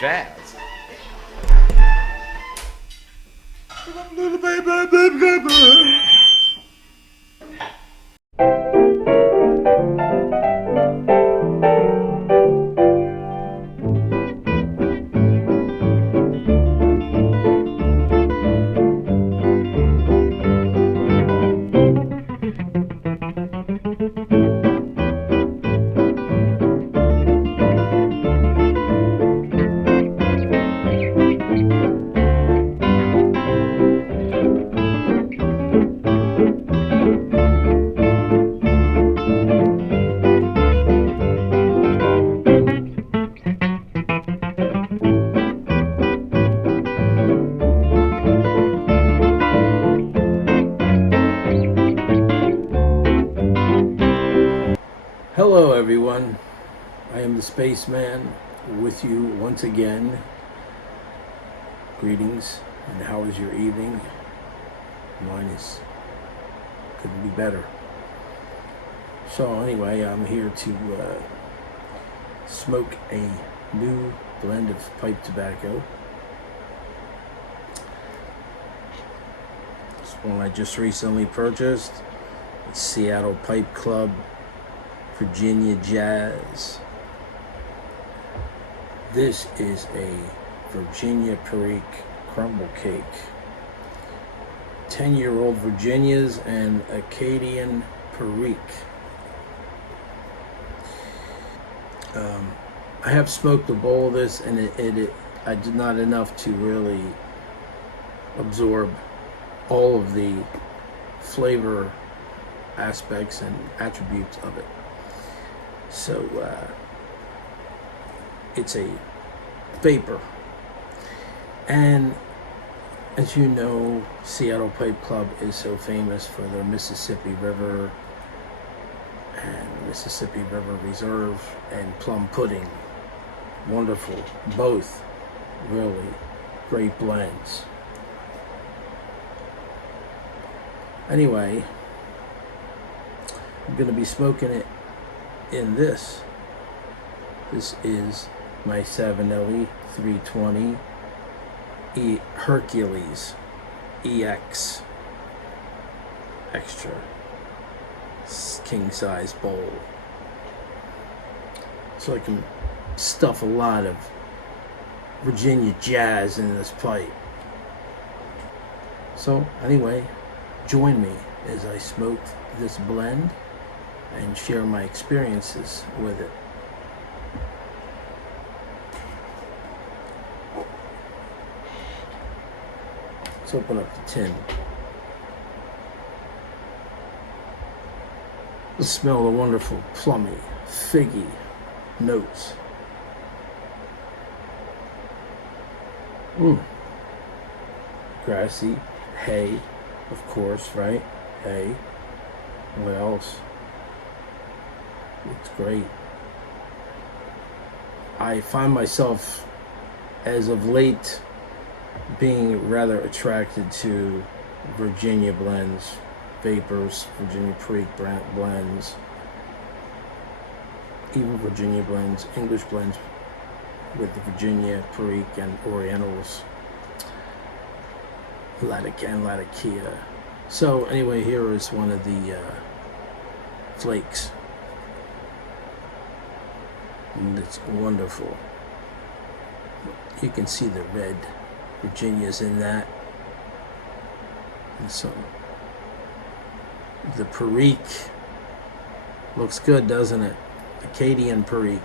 Jazz. Hello everyone, I am the Spaceman with you once again. Greetings, and how was your evening? Mine is couldn't be better. So anyway, I'm here to smoke a new blend of pipe tobacco. This one I just recently purchased. It's Seattle Pipe Club Virginia Jazz. This is a Virginia-Perique crumble cake. 10-year-old Virginias and Acadian Perique. I have smoked a bowl of this, and I did not enough to really absorb all of the flavor aspects and attributes of it. So it's a vapor, and as you know, Seattle Pipe Club is so famous for their Mississippi River and Mississippi River Reserve and plum pudding. Wonderful, both really great blends. Anyway, I'm going to be smoking it in this. This is my Savinelli 320 Hercules EX extra king size bowl, so I can stuff a lot of Virginia jazz in this pipe. So anyway, join me as I smoke this blend and share my experiences with it. Let's open up the tin. Let's smell the wonderful plummy, figgy notes. Grassy, hay, of course, right? Hay. What else? It's great. I find myself, as of late, being rather attracted to Virginia blends, vapors, Virginia-Perique blends, even Virginia blends, English blends with the Virginia-Perique and Orientals, Latakia. So anyway, here is one of the flakes. And it's wonderful. You can see the red Virginia's in that. And so the Perique looks good, doesn't it? Acadian Perique.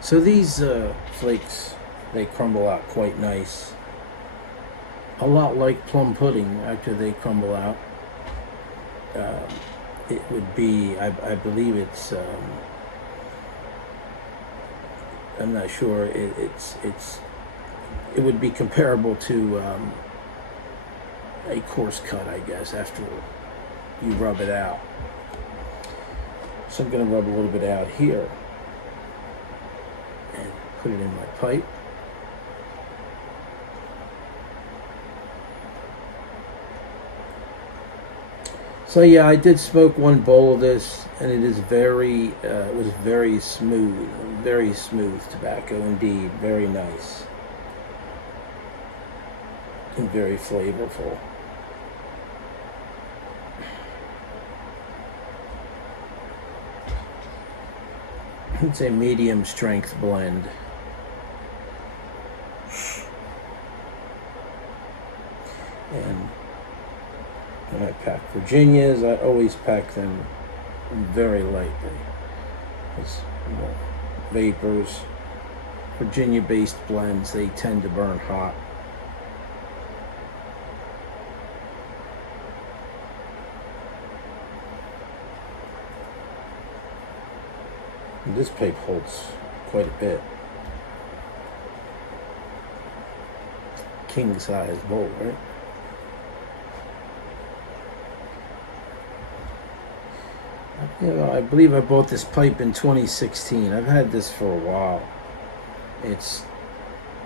So these flakes they crumble out quite nice. A lot like plum pudding after they crumble out. It would be, I believe it's, I'm not sure, it would be comparable to a coarse cut, I guess, after you rub it out. So I'm going to rub a little bit out here and put it in my pipe. So yeah, I did smoke one bowl of this, and it is it was very smooth tobacco indeed, very nice and very flavorful. It's a medium strength blend. And when I pack Virginias, I always pack them very lightly. It's, vapors, Virginia-based blends, they tend to burn hot. And this pipe holds quite a bit. King size bowl, right? I believe I bought this pipe in 2016. I've had this for a while.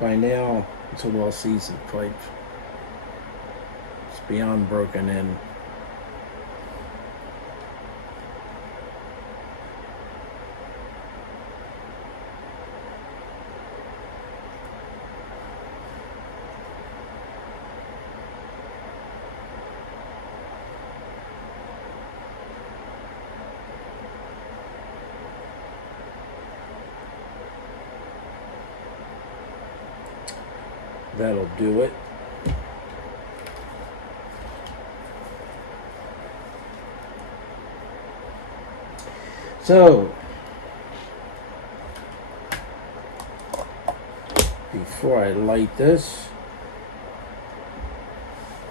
By now, it's a well-seasoned pipe. It's beyond broken in. That'll do it. So, before I light this,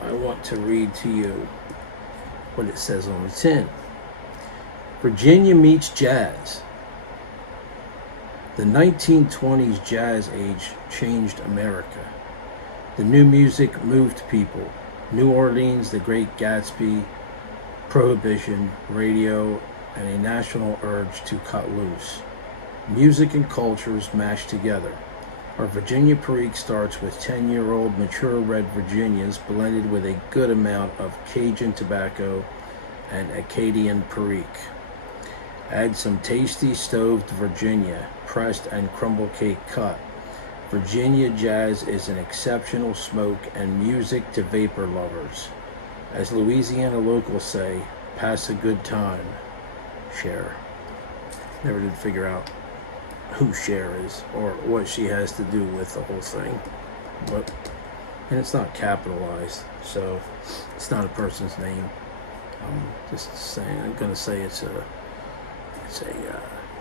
I want to read to you what it says on the tin. Virginia meets jazz. The 1920s jazz age changed America. The new music moved people. New Orleans, the Great Gatsby, Prohibition, radio, and a national urge to cut loose. Music and cultures mashed together. Our Virginia-Perique starts with 10-year-old mature red Virginias blended with a good amount of Cajun tobacco and Acadian Perique. Add some tasty stoved Virginia, pressed and crumble cake cut. Virginia jazz is an exceptional smoke and music to vapor lovers. As Louisiana locals say, pass a good time. Cher. Never did figure out who Cher is or what she has to do with the whole thing. And it's not capitalized, so it's not a person's name. I'm just saying, I'm going to say it's a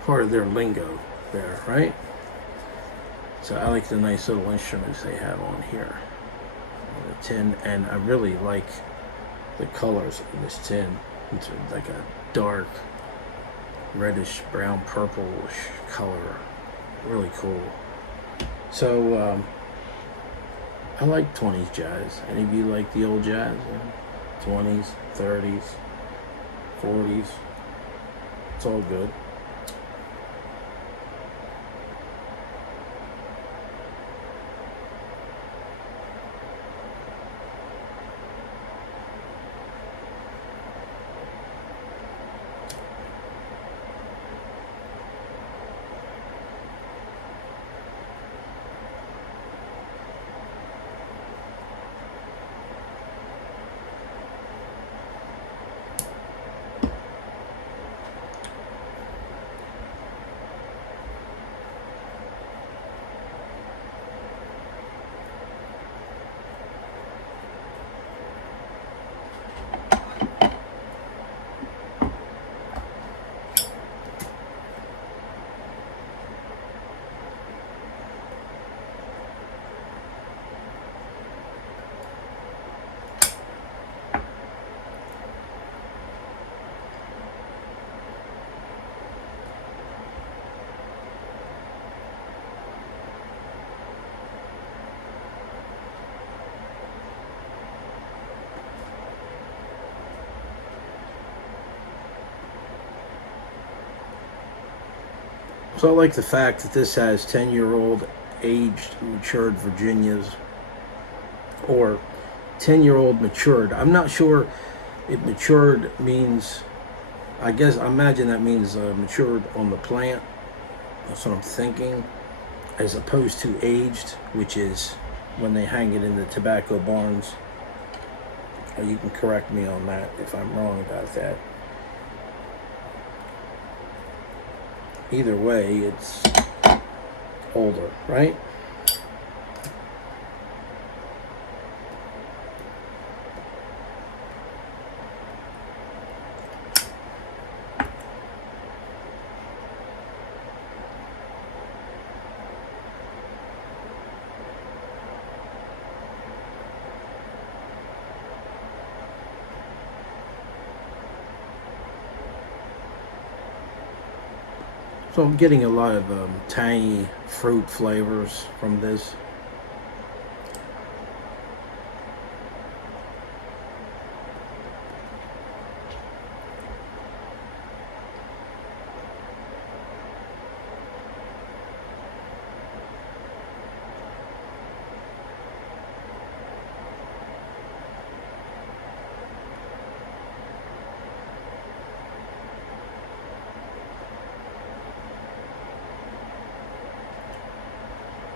part of their lingo there, right? So I like the nice little instruments they have on here on the tin, and I really like the colors in this tin. It's like a dark reddish brown purplish color, really cool. So I like 20s jazz. Any of you like the old jazz? 20s, 30s, 40s, it's all good. So I like the fact that this has 10-year-old aged matured Virginias, or 10-year-old matured. I'm not sure if matured means, I guess, I imagine that means matured on the plant. That's what I'm thinking, as opposed to aged, which is when they hang it in the tobacco barns. You can correct me on that if I'm wrong about that. Either way, it's older, right? So I'm getting a lot of tangy fruit flavors from this.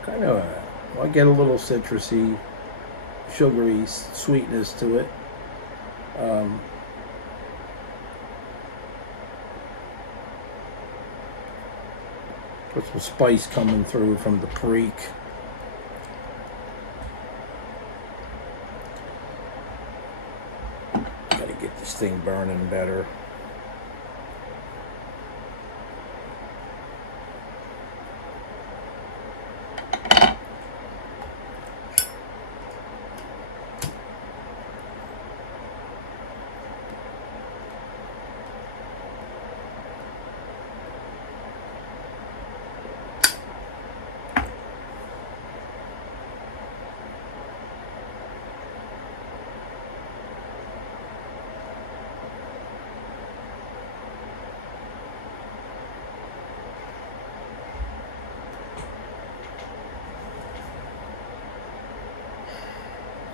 Kind of, I get a little citrusy, sugary sweetness to it. With some spice coming through from the Perique. Gotta get this thing burning better.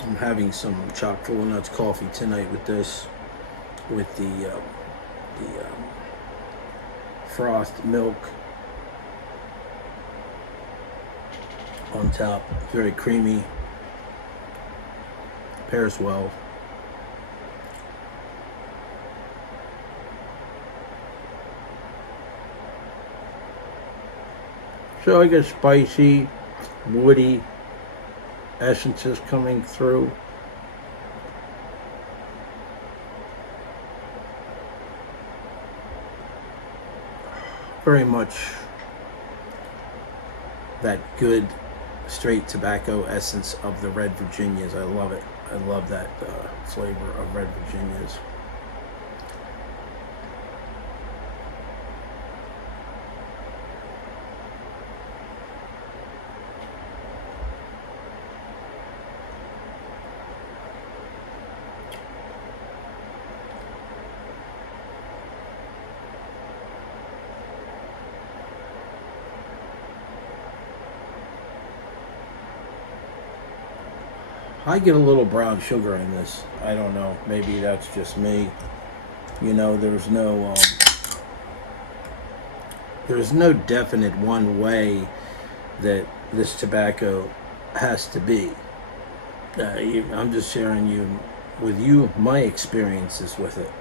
I'm having some chock full of nuts coffee tonight with this, with the froth milk on top. Very creamy. Pairs well. So I get spicy, woody essences coming through. Very much that good straight tobacco essence of the red Virginias. I love it. I love that flavor of red Virginias. I get a little brown sugar in this. I don't know. Maybe that's just me. You know, there's no definite one way that this tobacco has to be. I'm just sharing with you my experiences with it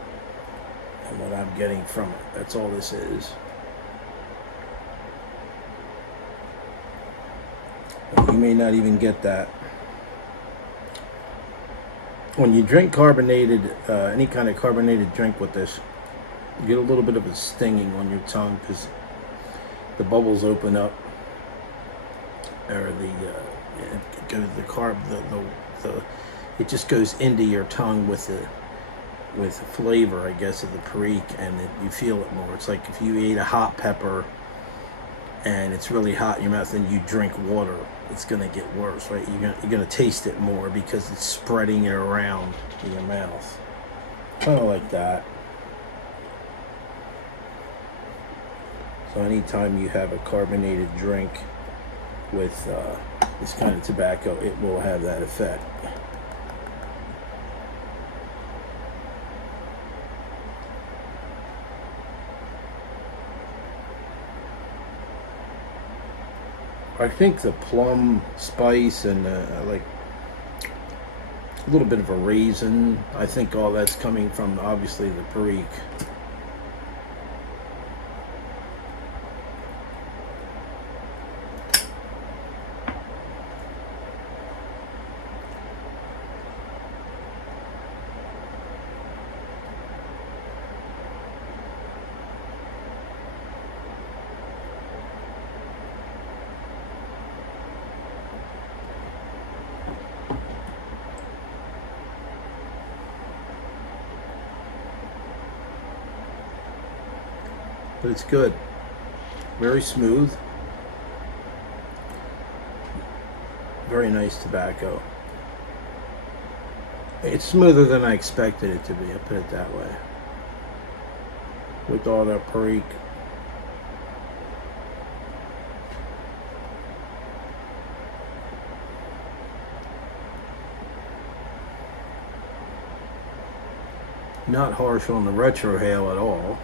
and what I'm getting from it. That's all this is. You may not even get that. When you drink carbonated, any kind of carbonated drink with this, you get a little bit of a stinging on your tongue because the bubbles open up, or it just goes into your tongue with the flavor, I guess, of the Perique, and you feel it more. It's like if you ate a hot pepper and it's really hot in your mouth and you drink water, it's gonna get worse, right? You're gonna taste it more because it's spreading it around in your mouth. Kind of like that. So anytime you have a carbonated drink with this kind of tobacco, it will have that effect. I think the plum spice and like a little bit of a raisin, I think all that's coming from obviously the Perique. But it's good. Very smooth. Very nice tobacco. It's smoother than I expected it to be, I'll put it that way. With all that Perique. Not harsh on the retrohale at all.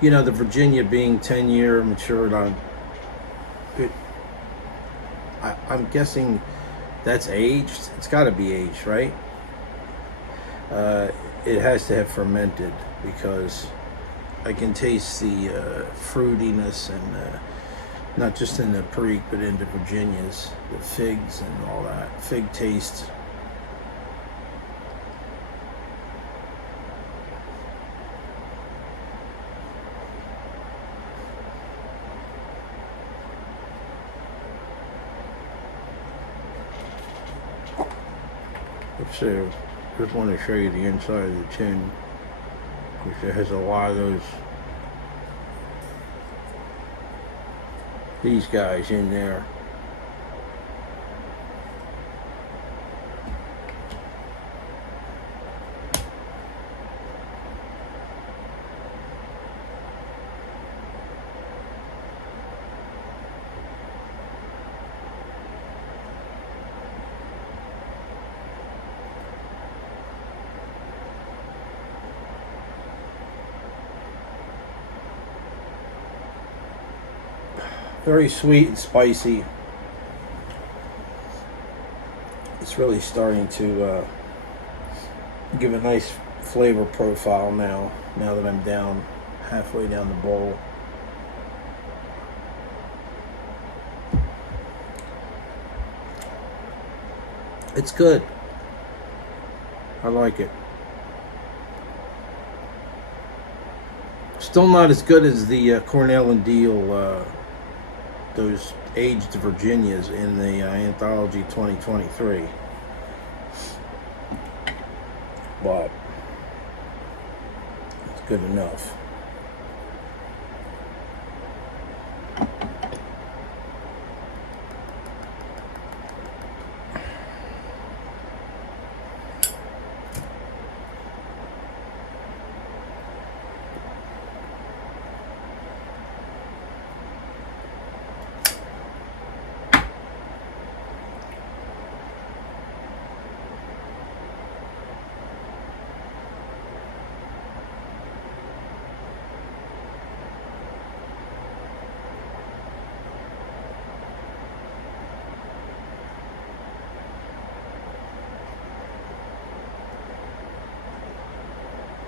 You know, the Virginia being 10-year matured on it, I'm guessing that's aged. It's got to be aged, right? It has to have fermented because I can taste the fruitiness and not just in the Perique but in the Virginias, the figs and all that fig taste. Let's see, just want to show you the inside of the tin, which it has a lot of these guys in there. Very sweet and spicy. It's really starting to give a nice flavor profile now that I'm down halfway down the bowl. It's good. I like it. Still not as good as the Cornell and Deal those aged Virginias in the Anthology 2023, but it's good enough.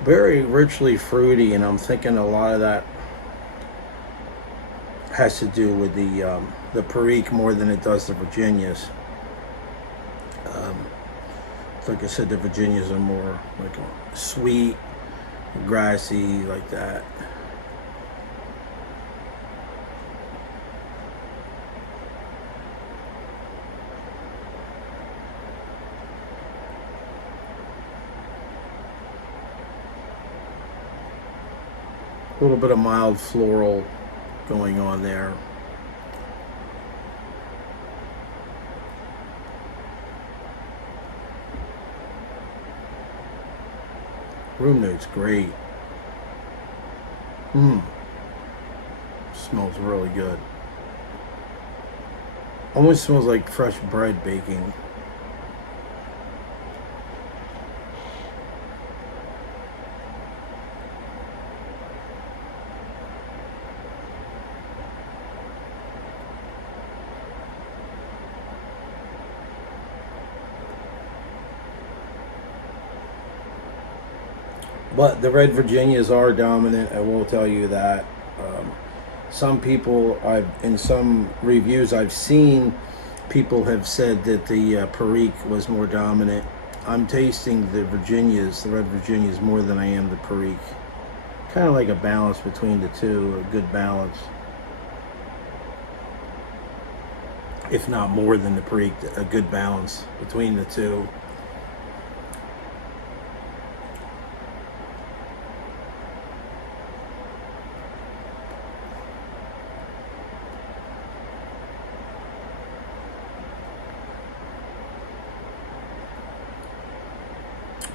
Very richly fruity, and I'm thinking a lot of that has to do with the Perique more than it does the Virginias. Like I said, the Virginias are more like sweet, grassy, like that. A little bit of mild floral going on there. Room note's great. Smells really good. Almost smells like fresh bread baking. But the red Virginias are dominant, I will tell you that. Some people, in some reviews I've seen, people have said that the Perique was more dominant. I'm tasting the Virginias, the red Virginias, more than I am the Perique. Kind of like a balance between the two, a good balance. If not more than the Perique, a good balance between the two.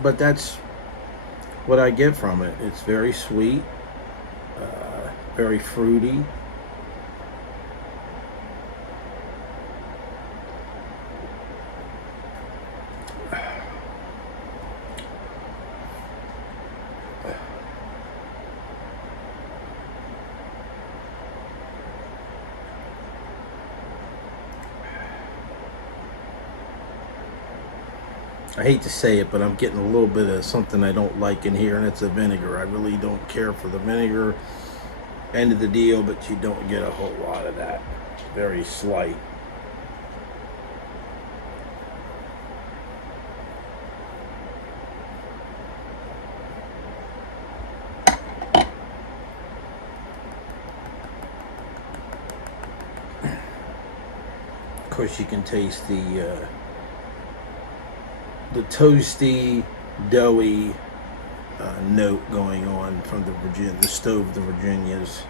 But that's what I get from it. It's very sweet, very fruity. I hate to say it, but I'm getting a little bit of something I don't like in here, and it's the vinegar. I really don't care for the vinegar end of the deal, but you don't get a whole lot of that. Very slight. Of course, you can taste the toasty, doughy note going on from the stove of the Virginias.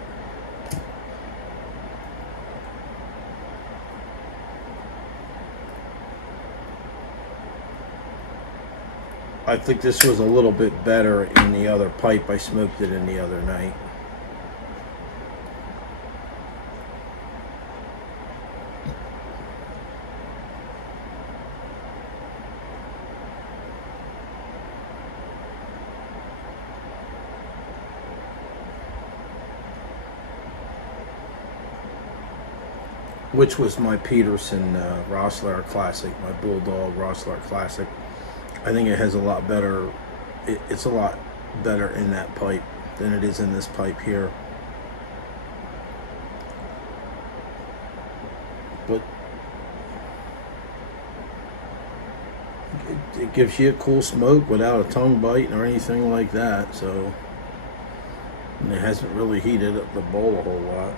I think this was a little bit better in the other pipe. I smoked it in the other night. Which was my Peterson Rossler Classic, my Bulldog Rossler Classic. I think it has a lot better, it's a lot better in that pipe than it is in this pipe here. But it gives you a cool smoke without a tongue bite or anything like that, so, and it hasn't really heated up the bowl a whole lot.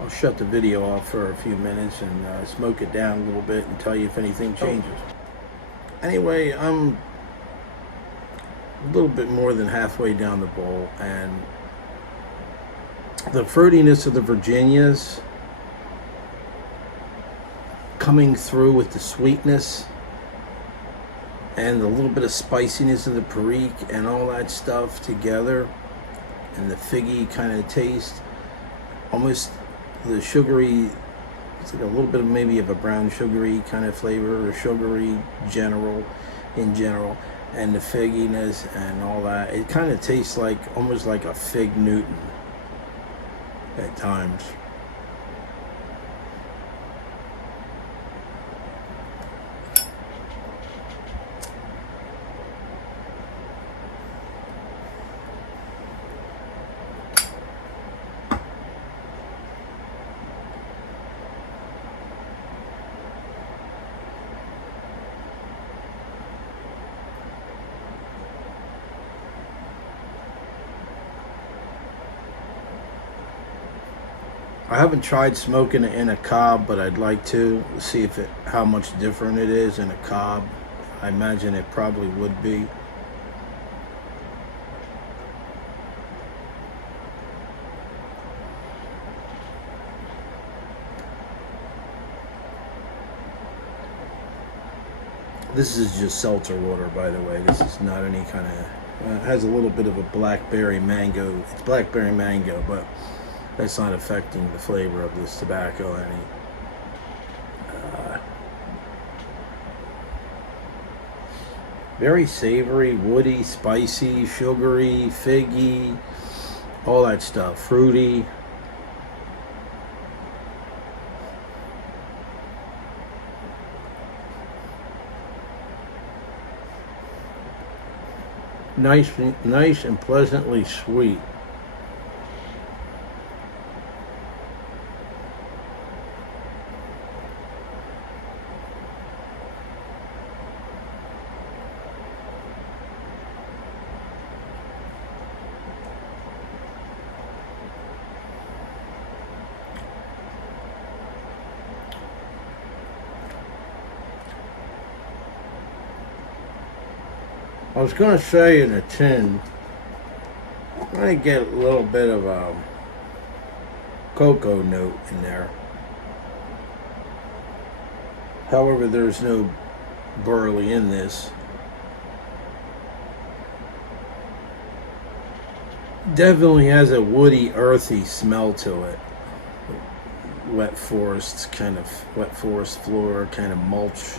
I'll shut the video off for a few minutes and smoke it down a little bit and tell you if anything changes. Anyway, I'm a little bit more than halfway down the bowl, and the fruitiness of the Virginias coming through with the sweetness and the little bit of spiciness of the Perique and all that stuff together, and the figgy kind of taste, almost the sugary, it's like a little bit of maybe of a brown sugary kind of flavor, or sugary in general, and the figginess and all that. It kind of tastes like almost like a fig Newton at times. I haven't tried smoking it in a cob, but I'd like to see how much different it is in a cob. I imagine it probably would be. This is just seltzer water, by the way. This is not any kind of... it has a little bit of a blackberry mango. It's blackberry mango, but that's not affecting the flavor of this tobacco any. Very savory, woody, spicy, sugary, figgy, all that stuff. Fruity. Nice and pleasantly sweet. I was going to say in a tin, I get a little bit of a cocoa note in there. However, there's no barley in this. Definitely has a woody, earthy smell to it. Wet forest floor, kind of mulch.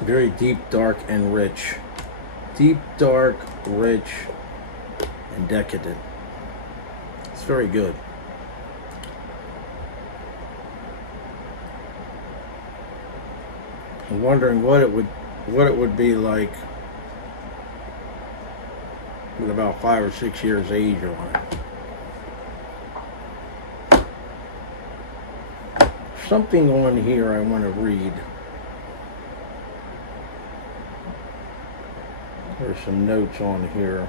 Very deep, dark, and rich. Deep, dark, rich, and decadent. It's very good. I'm wondering what it would be like with about 5 or 6 years age on it. Something on here I want to read. There's some notes on here.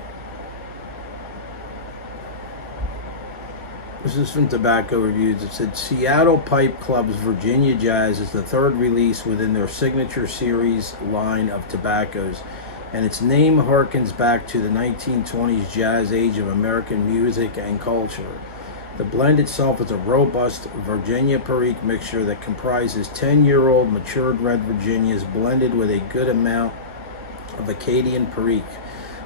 This is from Tobacco Reviews. It said, Seattle Pipe Club's Virginia Jazz is the third release within their signature series line of tobaccos, and its name harkens back to the 1920s jazz age of American music and culture. The blend itself is a robust Virginia-Perique mixture that comprises 10-year-old matured red Virginias blended with a good amount of Acadian Perique.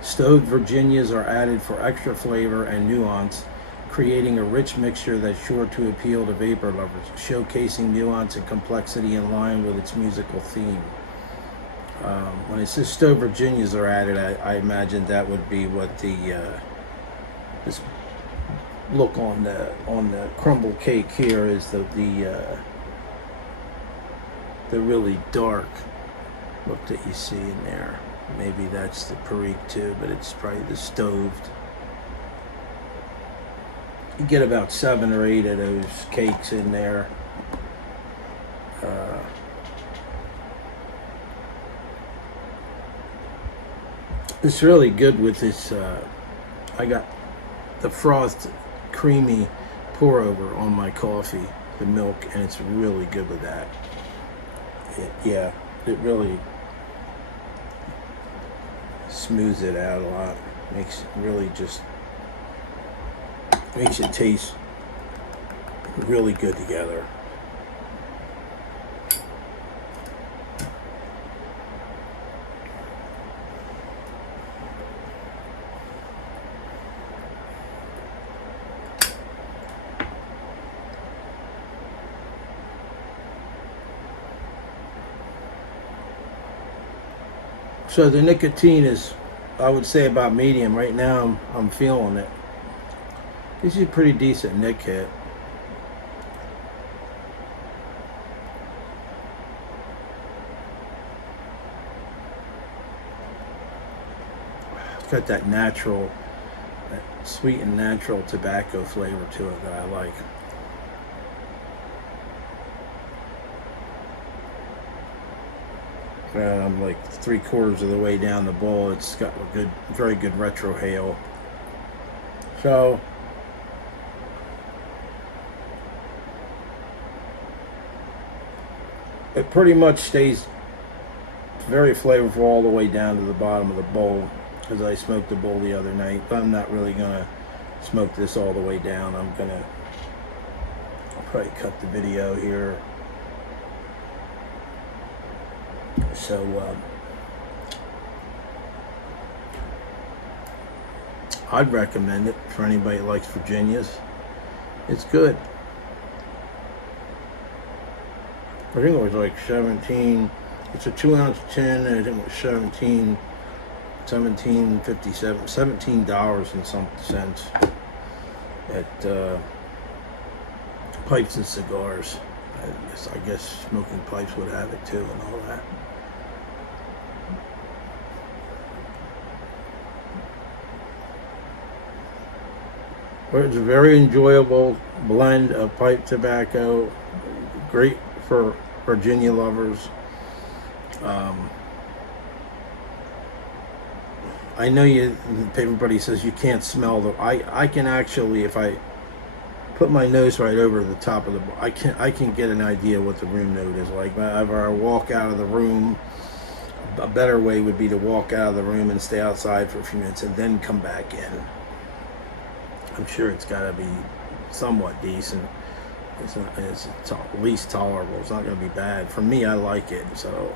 Stoved Virginias are added for extra flavor and nuance, creating a rich mixture that's sure to appeal to vapor lovers, showcasing nuance and complexity in line with its musical theme. When it says Stoved Virginias are added, I imagine that would be what this look on the crumble cake here is the really dark look that you see in there. Maybe that's the Perique too, but it's probably the stoved. You get about 7 or 8 of those cakes in there. It's really good with this. I got the frost creamy pour over on my coffee, the milk, and it's really good with that. It really smooths it out a lot. Makes it taste really good together. So the nicotine is, I would say, about medium. Right now I'm feeling it. This is a pretty decent nick hit. It's got that natural, that sweet and natural tobacco flavor to it that I like. I'm like 3/4 of the way down the bowl. It's got a very good retrohale So it pretty much stays very flavorful all the way down to the bottom of the bowl, because I smoked the bowl the other night. But I'm not really gonna smoke this all the way down. I'll probably cut the video here. So I'd recommend it for anybody that likes Virginias. It's good. I think it was like 17. It's a 2-ounce tin, and I think it was 17.57, $17 and some cents at Pipes and Cigars. I guess Smoking Pipes would have it too, and all that. But it's a very enjoyable blend of pipe tobacco. Great for Virginia lovers. I know everybody says you can't smell the. I can actually, if I put my nose right over the top of the, I can get an idea what the room note is like. Whenever I walk out of the room, a better way would be to walk out of the room and stay outside for a few minutes and then come back in. I'm sure it's got to be somewhat decent. It's at least tolerable. It's not going to be bad. For me, I like it. So,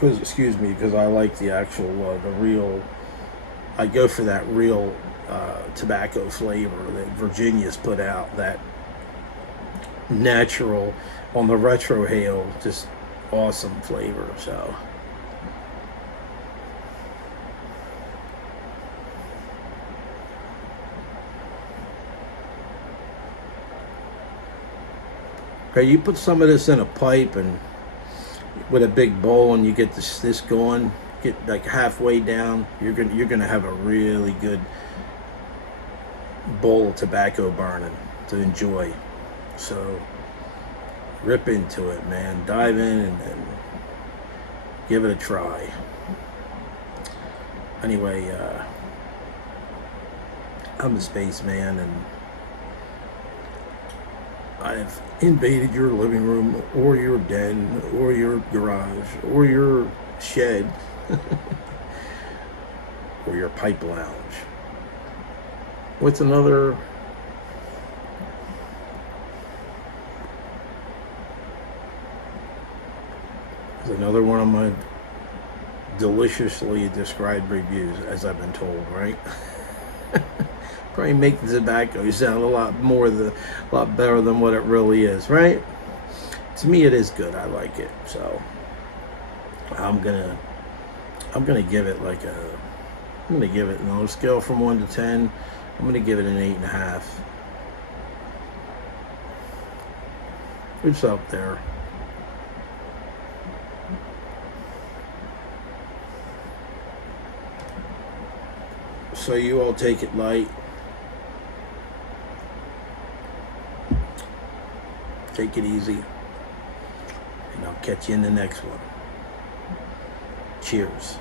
because I like the actual, the real. I go for that real tobacco flavor that Virginia's put out. That natural on the retro hail, just awesome flavor. So. Okay, you put some of this in a pipe and with a big bowl, and you get this going. Get like halfway down, you're gonna have a really good bowl of tobacco burning to enjoy. So rip into it, man. Dive in and give it a try. Anyway, I'm the spaceman, and I've invaded your living room, or your den, or your garage, or your shed, or your pipe lounge. What's another? There's another one of my deliciously described reviews, as I've been told, right? Probably make the tobacco sound a lot better than what it really is, right? To me, it is good. I like it. So I'm gonna give it on a scale from 1 to 10. I'm gonna give it an 8.5. It's up there. So you all take it light. Take it easy. And I'll catch you in the next one. Cheers.